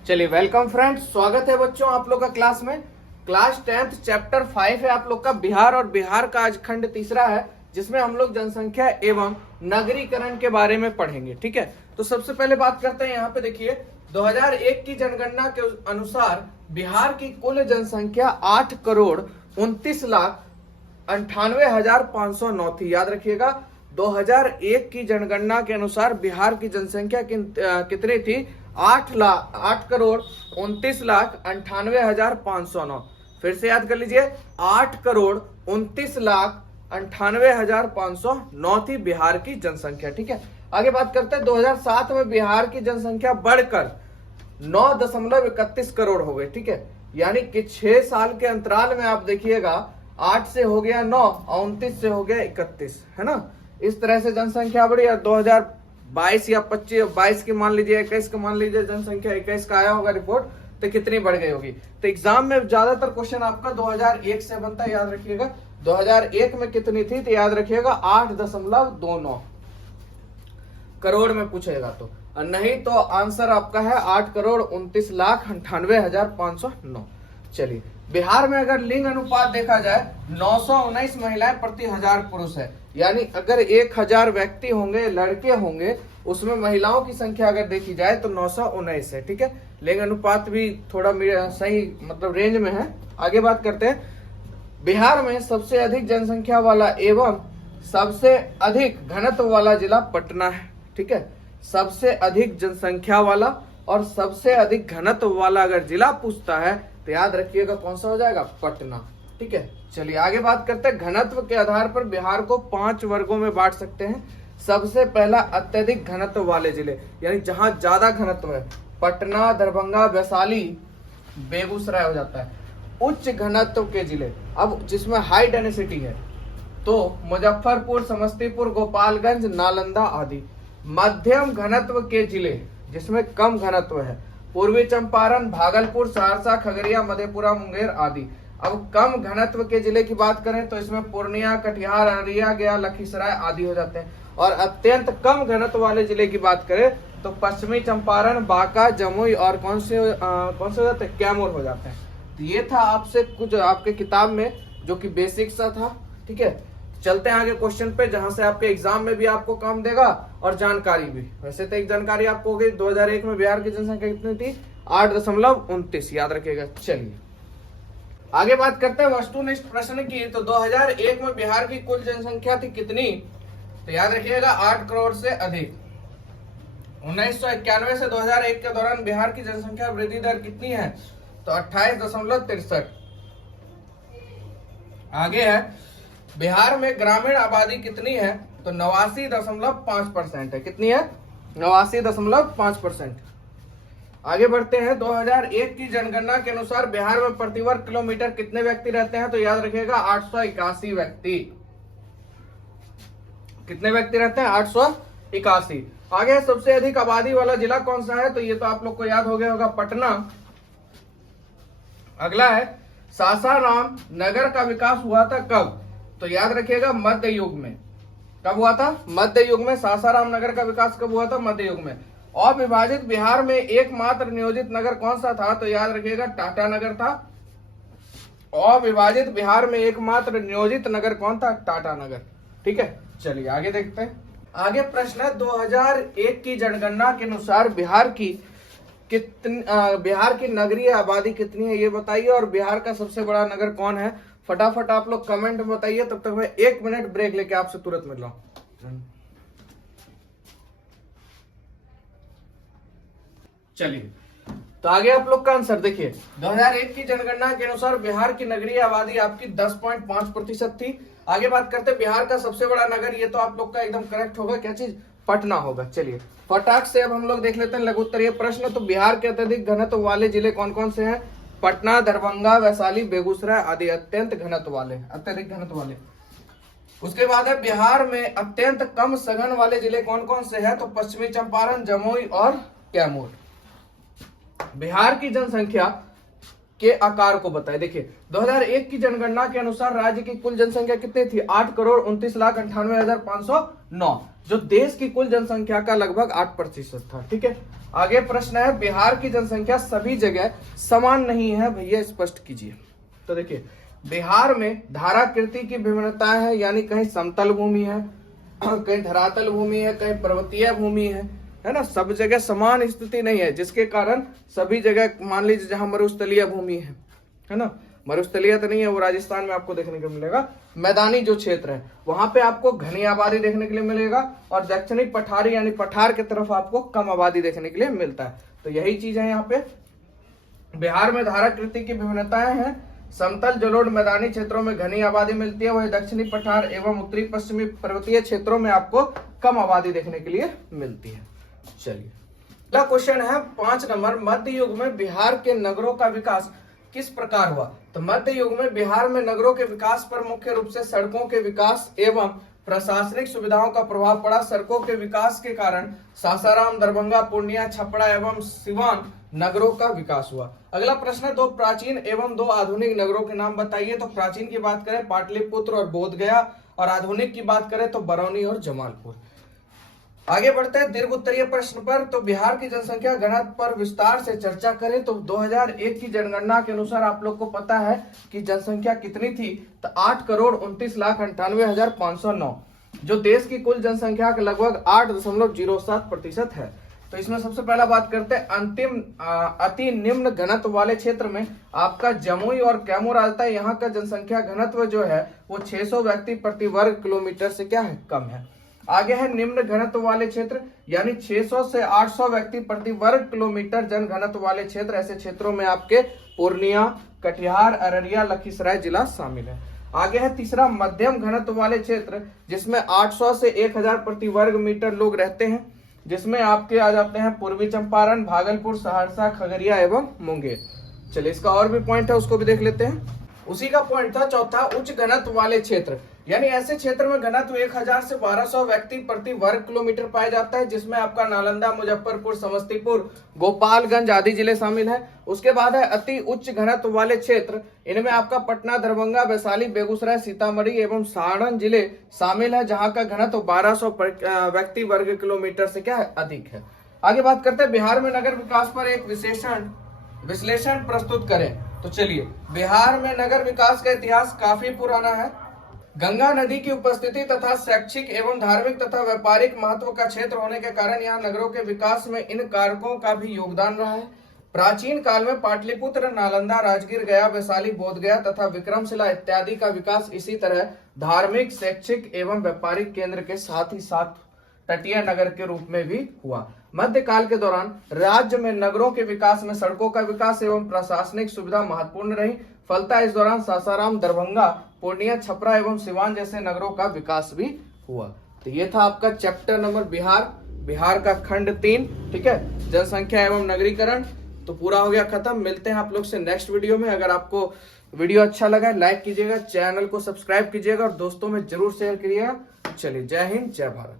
चलिए welcome friends, स्वागत है बच्चों आप लोग का क्लास में। क्लास 10th चैप्टर 5 है आप लोग का बिहार, और बिहार का आज खंड तीसरा है जिसमें हम लोग जनसंख्या एवं नगरीकरण के बारे में पढ़ेंगे। ठीक है, तो सबसे पहले बात करते हैं। यहाँ पे देखिए 2001 की जनगणना के अनुसार बिहार की कुल जनसंख्या 8,98,509 थी। याद रखिएगा 2001 की जनगणना के अनुसार बिहार की जनसंख्या कितनी थी? 8,29,98,509। फिर से याद कर लीजिए, 8,29,98,509 थी बिहार की जनसंख्या। ठीक है, आगे बात करते हैं। 2007 में बिहार की जनसंख्या बढ़कर 9.31 करोड़ हो गई। ठीक है, यानी कि 6 साल के अंतराल में आप देखिएगा 8 से हो गया 9 और 29 से हो गया 31, है ना। इस तरह से जनसंख्या बढ़ी। और 2022 या 22 की मान लीजिए, 21 का मान लीजिए, जनसंख्या 21 का आया होगा रिपोर्ट, तो कितनी बढ़ गई होगी। तो एग्जाम में ज्यादातर क्वेश्चन आपका 2001 से बनता है। याद रखिएगा 2001 में कितनी थी, तो याद रखिएगा 8.29 करोड़ में पूछेगा तो, और नहीं तो आंसर आपका है 8,29,98,509। चलिए, बिहार में अगर लिंग अनुपात देखा जाए 919 महिलाएं प्रति 1000 पुरुष है। यानी अगर 1000 व्यक्ति होंगे, लड़के होंगे, उसमें महिलाओं की संख्या अगर देखी जाए तो 919 है। ठीक है, लिंग अनुपात भी थोड़ा सही मतलब रेंज में है। आगे बात करते हैं। बिहार में सबसे अधिक जनसंख्या वाला एवं सबसे अधिक घनत्व वाला जिला पटना है। ठीक है, सबसे अधिक जनसंख्या वाला और सबसे अधिक घनत्व वाला अगर जिला पूछता है तो याद रखिएगा कौन सा हो जाएगा? पटना। ठीक है, चलिए आगे बात करते हैं। घनत्व के आधार पर बिहार को 5 वर्गों में बांट सकते हैं। सबसे पहला अत्यधिक घनत्व वाले जिले, यानी जहां ज्यादा घनत्व है, पटना, दरभंगा, वैशाली, बेगूसराय हो जाता है। उच्च घनत्व के जिले, अब जिसमें हाई डेंसिटी है, तो मुजफ्फरपुर, समस्तीपुर, गोपालगंज, नालंदा आदि। मध्यम घनत्व के जिले जिसमें कम घनत्व है, पूर्वी चंपारण, भागलपुर, सहरसा, खगड़िया, मधेपुरा, मुंगेर आदि। अब कम घनत्व के जिले की बात करें तो इसमें पूर्णिया, कटिहार, अररिया, गया, लखीसराय आदि हो जाते हैं। और अत्यंत कम घनत्व वाले जिले की बात करें तो पश्चिमी चंपारण, बांका, जमुई और कौन से हो जाते हैं? कैमूर हो जाते हैं। तो ये था आपसे कुछ आपके किताब में जो कि बेसिक सा था। ठीक है, चलते हैं आगे क्वेश्चन पे, जहां से आपके एग्जाम में भी आपको काम देगा और जानकारी भी। वैसे तो एक जानकारी आपको होगी, 2001 में बिहार की जनसंख्या कितनी थी? 8.29। याद रखिएगा। चलिए आगे बात करते हैं वस्तुनिष्ठ प्रश्न की। तो 2001 में बिहार की कुल जनसंख्या थी कितनी? तो याद रखिएगा 8 करोड़ से अधिक। 1991 से 2001 के दौरान बिहार की जनसंख्या वृद्धि दर कितनी है? तो 28.63। आगे है, बिहार में ग्रामीण आबादी कितनी है? तो 89.5% है। कितनी है? 89.5%। आगे बढ़ते हैं। 2001 की जनगणना के अनुसार बिहार में प्रति वर्ग किलोमीटर कितने व्यक्ति रहते हैं? तो याद रखिएगा 881 व्यक्ति। कितने व्यक्ति रहते हैं? 881। आगे सबसे अधिक आबादी वाला जिला कौन सा है? तो ये तो आप लोग को याद हो गया होगा, पटना। अगला है, सासाराम नगर का विकास हुआ था कब? तो याद रखिएगा मध्य युग में। कब हुआ था? मध्य युग में। सासाराम नगर का विकास कब हुआ था? मध्य युग में। अविभाजित बिहार में एकमात्र नियोजित नगर कौन सा था? तो याद रखिएगा टाटा नगर था। अविभाजित बिहार में एकमात्र नियोजित नगर कौन था? टाटा नगर। ठीक है, चलिए आगे देखते हैं। आगे प्रश्न है, 2001 की जनगणना के अनुसार बिहार की नगरीय आबादी कितनी है ये बताइए, और बिहार का सबसे बड़ा नगर कौन है? फटाफट आप लोग कमेंट में बताइए, तब तक मैं 1 मिनट ब्रेक लेके आपसे तुरंत मिल रहा हूं। चलिए, तो आगे आप लोग का आंसर देखिए। 2001 की जनगणना के अनुसार बिहार की नगरीय आबादी आपकी 10.5% थी। आगे बात करते हैं बिहार का सबसे बड़ा नगर, ये तो आप लोग का एकदम करेक्ट होगा। क्या चीज? पटना होगा। चलिए फटाक से अब हम लोग देख लेते हैं लघु उत्तरीय प्रश्न। तो बिहार के अत्यधिक घनत्व वाले जिले कौन कौन से हैं? पटना, दरभंगा, वैशाली, बेगूसराय आदि अत्यंत घनत्व वाले, अत्यधिक घनत्व वाले। उसके बाद है, बिहार में अत्यंत कम सघन वाले जिले कौन कौन से हैं? तो पश्चिमी चंपारण, जमुई और कैमूर। बिहार की जनसंख्या के आकार को बताए। देखिए 2001 की जनगणना के अनुसार राज्य की कुल जनसंख्या कितनी थी? 8,29,98,509। जो देश की कुल जनसंख्या का लगभग 8% था। ठीक है, आगे प्रश्न है, बिहार की जनसंख्या सभी जगह समान नहीं है, भैया स्पष्ट कीजिए। तो देखिए, बिहार में धाराकृति की विभिन्नता है, यानी कहीं समतल भूमि है, कहीं धरातल भूमि है, कहीं पर्वतीय भूमि है ना, सब जगह समान स्थिति नहीं है, जिसके कारण सभी जगह मान लीजिए जहां मरुस्थलीय भूमि है ना, मरुस्थलीय तो नहीं है, वो राजस्थान में आपको देखने को मिलेगा, मैदानी जो क्षेत्र है वहां पे आपको घनी आबादी देखने के लिए मिलेगा, और दक्षिणी पठारी यानी पठार की तरफ आपको कम आबादी देखने के लिए मिलता है। तो यही चीज है यहाँ पे, बिहार में धाराकृति की विभिन्नताएं हैं, समतल जलोढ़ मैदानी क्षेत्रों में घनी आबादी मिलती है, वही दक्षिणी पठार एवं उत्तरी पश्चिमी पर्वतीय क्षेत्रों में आपको कम आबादी देखने के लिए मिलती है। चलिए, अगला क्वेश्चन है 5 नंबर, मध्य युग में बिहार के नगरों का विकास किस प्रकार हुआ। तो मध्य युग में बिहार में नगरों के विकास पर मुख्य रूप से सड़कों के विकास एवं प्रशासनिक सुविधाओं का प्रभाव पड़ा। सड़कों के विकास के कारण सासाराम, दरभंगा, पूर्णिया, छपरा एवं सिवान नगरों का विकास हुआ। अगला प्रश्न है, 2 प्राचीन एवं 2 आधुनिक नगरों के नाम बताइए। तो प्राचीन की बात करें पाटलिपुत्र और बोधगया, और आधुनिक की बात करें तो बरौनी और जमालपुर। आगे बढ़ते हैं दीर्घ उत्तरीय प्रश्न पर। तो बिहार की जनसंख्या घनत्व पर विस्तार से चर्चा करें तो 2001 की जनगणना के अनुसार आप लोग को पता है कि जनसंख्या कितनी थी, तो 8,29,98,509, जो देश की कुल जनसंख्या का लगभग 8.07% है। तो इसमें सबसे पहला बात करते हैं अति निम्न घनत्व वाले क्षेत्र में आपका जमुई और कैमूर आता है। यहाँ का जनसंख्या घनत्व जो है वो 600 व्यक्ति प्रति वर्ग किलोमीटर से क्या है, कम है। आगे है निम्न घनत्व वाले क्षेत्र, यानी 600 से 800 व्यक्ति प्रति वर्ग किलोमीटर जन घनत्व वाले क्षेत्र। ऐसे क्षेत्रों में आपके पूर्णिया, कटिहार, अररिया, लखीसराय जिला शामिल है। आगे है तीसरा मध्यम घनत्व वाले क्षेत्र, जिसमें 800 से 1000 प्रति वर्ग मीटर लोग रहते हैं, जिसमें आपके आ जाते हैं पूर्वी चंपारण, भागलपुर, सहरसा, खगड़िया एवं मुंगेर। चलिए, इसका और भी पॉइंट है, उसको भी देख लेते हैं। उसी का पॉइंट था चौथा, उच्च घनत्व वाले क्षेत्र, यानी ऐसे क्षेत्र में घनत्व 1000 से 1200 व्यक्ति प्रति वर्ग किलोमीटर पाया जाता है, जिसमें आपका नालंदा, मुजफ्फरपुर, समस्तीपुर, गोपालगंज आदि जिले शामिल है। उसके बाद है अति उच्च घनत्व वाले क्षेत्र, इनमें आपका पटना, दरभंगा, वैशाली, बेगूसराय, सीतामढ़ी एवं सारण जिले शामिल है, जहां का घनत्व 1200 व्यक्ति वर्ग किलोमीटर से क्या है, अधिक है। आगे बात करते हैं बिहार में नगर विकास पर एक विश्लेषण प्रस्तुत करें। तो चलिए, बिहार में नगर विकास का इतिहास काफी पुराना है। गंगा नदी की उपस्थिति तथा शैक्षिक एवं धार्मिक तथा व्यापारिक महत्व का क्षेत्र होने के कारण यहाँ नगरों के विकास में इन कारकों का भी योगदान रहा है। प्राचीन काल में पाटलिपुत्र, नालंदा, राजगीर, गया, वैशाली, बोधगया तथा विक्रमशिला इत्यादि का विकास इसी तरह धार्मिक, शैक्षिक एवं व्यापारिक केंद्र के साथ ही साथ तटीय नगर के रूप में भी हुआ। मध्यकाल के दौरान राज्य में नगरों के विकास में सड़कों का विकास एवं प्रशासनिक सुविधा महत्वपूर्ण रही। फलतः इस दौरान सासाराम, दरभंगा, पूर्णिया, छपरा एवं सिवान जैसे नगरों का विकास भी हुआ। तो ये था आपका चैप्टर नंबर बिहार का खंड 3, ठीक है, जनसंख्या एवं नगरीकरण। तो पूरा हो गया खत्म। मिलते हैं आप लोग से नेक्स्ट वीडियो में। अगर आपको वीडियो अच्छा लगा लाइक कीजिएगा, चैनल को सब्सक्राइब कीजिएगा और दोस्तों में जरूर शेयर करिएगा। चलिए, जय हिंद, जय भारत।